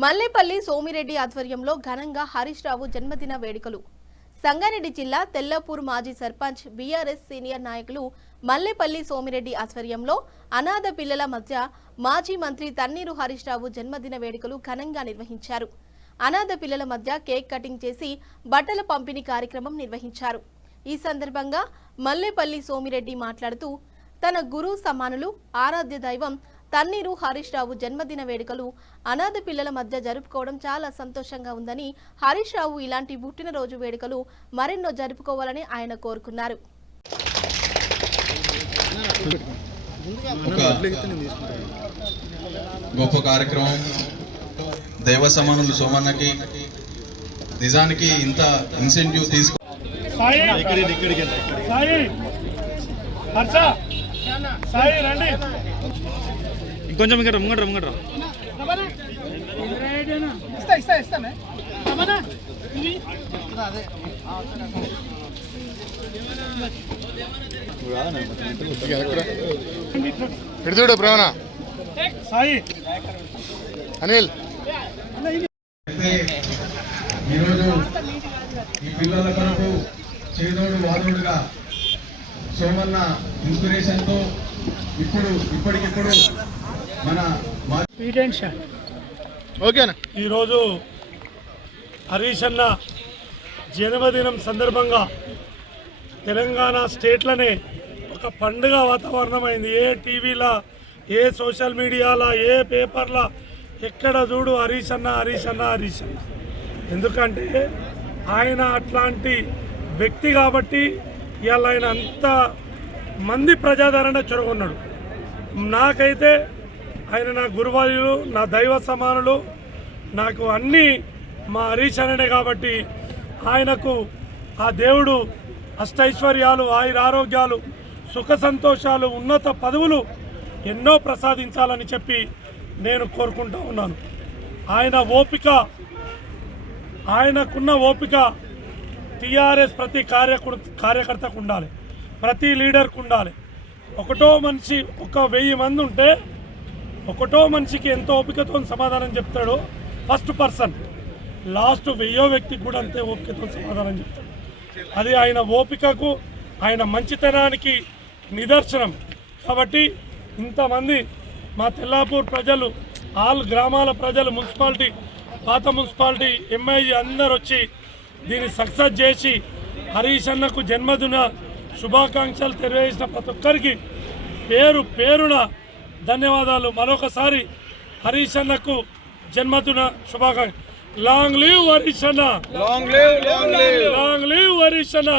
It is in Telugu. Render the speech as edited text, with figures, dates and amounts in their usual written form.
మల్లేపల్లి సోమిరెడ్డి ఆధ్వర్యంలో ఘనంగా హరీష్ రావు జన్మదిన వేడుకలు. సంగారెడ్డి జిల్లా తెల్లపూర్ మాజీ సర్పంచ్ బీఆర్ఎస్ సీనియర్ నాయకులు మల్లేపల్లి సోమిరెడ్డి ఆధ్వర్యంలో అనాథ పిల్లల మధ్య మాజీ మంత్రి తన్నీరు హరీష్ రావు జన్మదిన వేడుకలు ఘనంగా నిర్వహించారు. అనాథ పిల్లల మధ్య కేక్ కటింగ్ చేసి బట్టల పంపిణీ కార్యక్రమం నిర్వహించారు. ఈ సందర్భంగా మల్లేపల్లి సోమిరెడ్డి మాట్లాడుతూ తన గురు సమానులు ఆరాధ్య దైవం తన్నీరు హరీష్ రావు జన్మదిన వేడుకలు అనాథ పిల్లల మధ్య జరుపుకోవడం చాలా సంతోషంగా ఉందని, హరీష్ రావు ఇలాంటి పుట్టినరోజు వేడుకలు మరెన్నో జరుపుకోవాలని ఆయన కోరుకున్నారు. గొప్ప కార్యక్రమం దైవ సమానులు సోమన్నకి నిజానికి ఇంత ఇన్సెంటివ్ తీసుకో ఇంకొంచెం ఇక్కడ ముంగట చూడు ప్రవణ సాయి అనిల్ ఈరోజు ఈ పిల్లల కొరకు చేదోడు వాదోడుగా సోమన్న ఇన్స్పిరేషన్తో ఇప్పటికిప్పుడు మన ఓకేనా ఈరోజు హరీష్ అన్న జన్మదినం సందర్భంగా తెలంగాణ స్టేట్లోనే ఒక పండుగ వాతావరణం అయింది. ఏ టీవీలో, ఏ సోషల్ మీడియాలో, ఏ పేపర్లో ఎక్కడ చూడు హరీష్ అన్న హరీష్ అన్న హరీష్ అన్న. ఎందుకంటే ఆయన అట్లాంటి వ్యక్తి కాబట్టి ఇవాళ ఆయన అంత మంది ప్రజాదరణ చొరగొన్నాడు. నాకైతే ఆయన నా గురువార్యులు, నా దైవ సమానులు, నాకు అన్నీ మా హరీష్ అన్ననే కాబట్టి ఆయనకు ఆ దేవుడు అష్టైశ్వర్యాలు, ఆయురారోగ్యాలు, సుఖ సంతోషాలు, ఉన్నత పదవులు ఎన్నో ప్రసాదించాలని చెప్పి నేను కోరుకుంటూ ఉన్నాను. ఆయనకున్న ఓపిక టీఆర్ఎస్ ప్రతి కార్యకర్తకు ఉండాలి, ప్రతి లీడర్కు ఉండాలి. ఒకటో మనిషి 1000 మంది ఉంటే ఒకటో మనిషికి ఎంతో ఓపికతో సమాధానం చెప్తాడో ఫస్ట్ పర్సన్, లాస్ట్ 1000వ వ్యక్తికి కూడా అంతే ఓపికతో సమాధానం చెప్తాడు. అది ఆయన ఓపికకు, ఆయన మంచితనానికి నిదర్శనం. కాబట్టి ఇంతమంది మా తెల్లాపూర్ ప్రజలు, ఆల్ గ్రామాల ప్రజలు, మున్సిపాలిటీ, పాత మున్సిపాలిటీ, ఎంఐజీ అందరు వచ్చి దీన్ని సక్సెస్ చేసి హరీష్ అన్నకు జన్మదిన శుభాకాంక్షలు తెలియజేసిన ప్రతి ఒక్కరికి పేరున ధన్యవాదాలు. మరొకసారి హరీష్ అన్నకు జన్మదిన శుభాకాంక్షలు. లాంగ్ లివ్ హరీష్ అన్న, లాంగ్ లివ్ హరీష్ అన్న.